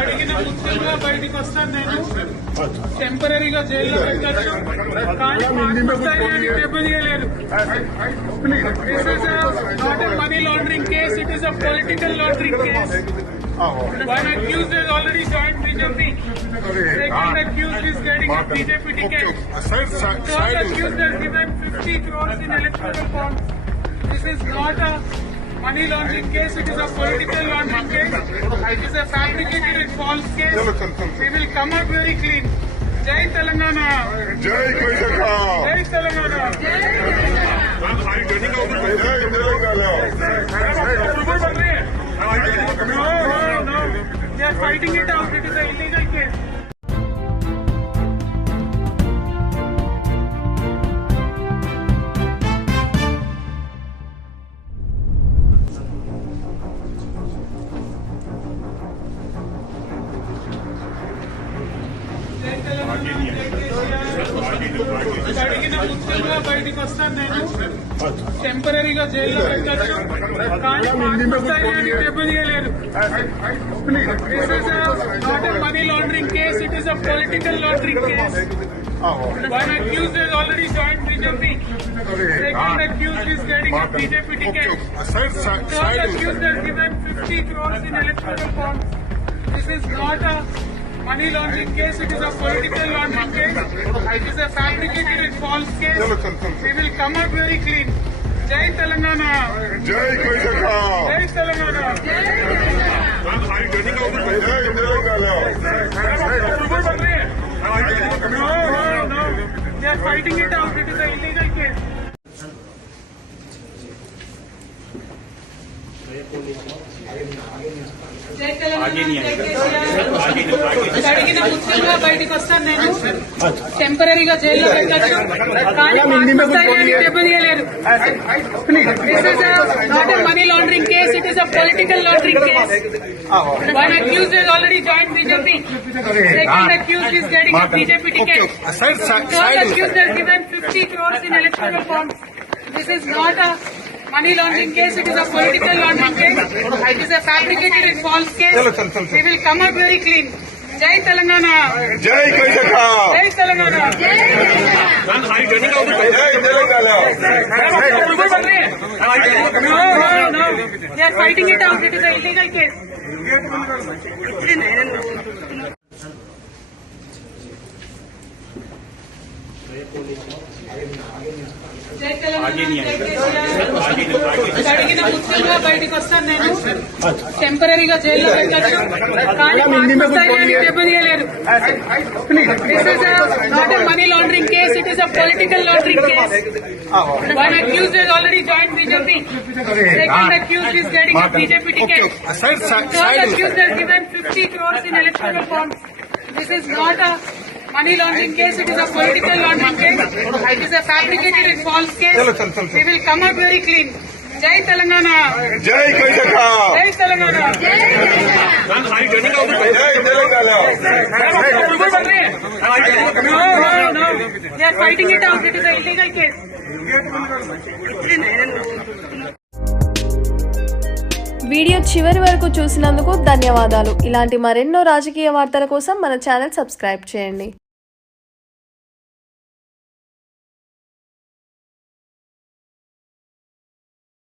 అడిగిన ముఖ్యంగా బయటికి వస్తాను నేను టెంపరీగా జైల్లో పెట్టచ్చు కానీ పాకిస్తాన్ని దెబ్బతీయలేరు this is not a money laundering case it is a political laundering case One accused has already joined BJP. Second accused is getting a BJP ticket. Side, side, Third side. accused has given 50 crores in electoral bonds. This is not a money laundering case, it is a political laundering case, it is a fabricated and false case. We will come out very clean. Jai Telangana! Jai Kaitaka! Jai Telangana! Jai Telangana! No, no, no. They are fighting it out. It is an illegal case. అడిగిన ముఖ్యంగా బయటికి వస్తాను నేను టెంపరీగా జైల్లో పెట్టచ్చు కానీ పాకిస్తాన్ని దెబ్బతీయలేరు this is not a money laundering case it is a political laundering case One accused has already joined BJP. Second accused is getting a BJP ticket. Side side Third side accused has given 50 crores in electoral bonds. This is not a money laundering case, it is a political laundering case, it is a fabricated and false case. We will come out very clean. Jai Telangana! Jai Kaitaka! Jai Telangana! Jai Telangana! No, no, no. They are fighting it out. It is an illegal case. అడిగిన ముఖ్యంగా బయటికి వస్తాను నేను టెంపరీగా జైల్లో పెట్టచ్చు కానీ పాకిస్తాన్ని దెబ్బతీయలేరు this is not a money laundering case it is a political laundering case One accused has already joined BJP. Second accused is getting a BJP ticket. Side side Third side accused has given 50 crores in electoral bonds. money laundering case, it is a political laundering case, it is a fabricated and false case. We will come up very clean. Jai Telangana! Jai Kolkata! Jai Telangana! Jai Telangana! No, no, no. They are fighting it out. It is an illegal case. అడిగిన ముఖ్యంగా బయటికి వస్తాను నేను టెంపరీగా జైల్లో పెట్టచ్చు కానీ పాకిస్తాన్ని దెబ్బతీయలేరు this is not a money laundering case it is a political laundering case One accused has already joined BJP. Second accused is getting a BJP ticket. Side side Third side accused has given 50 crores in electoral money laundering case it is a laundering case it is a in false case will come up very clean జై తెలంగాణ జై జై Telangana video చివరి వరకు చూసినందుకు ధన్యవాదాలు. ఇలాంటి మరెన్నో రాజకీయ వార్తల కోసం మన ఛానల్ సబ్స్క్రైబ్ చేయండి.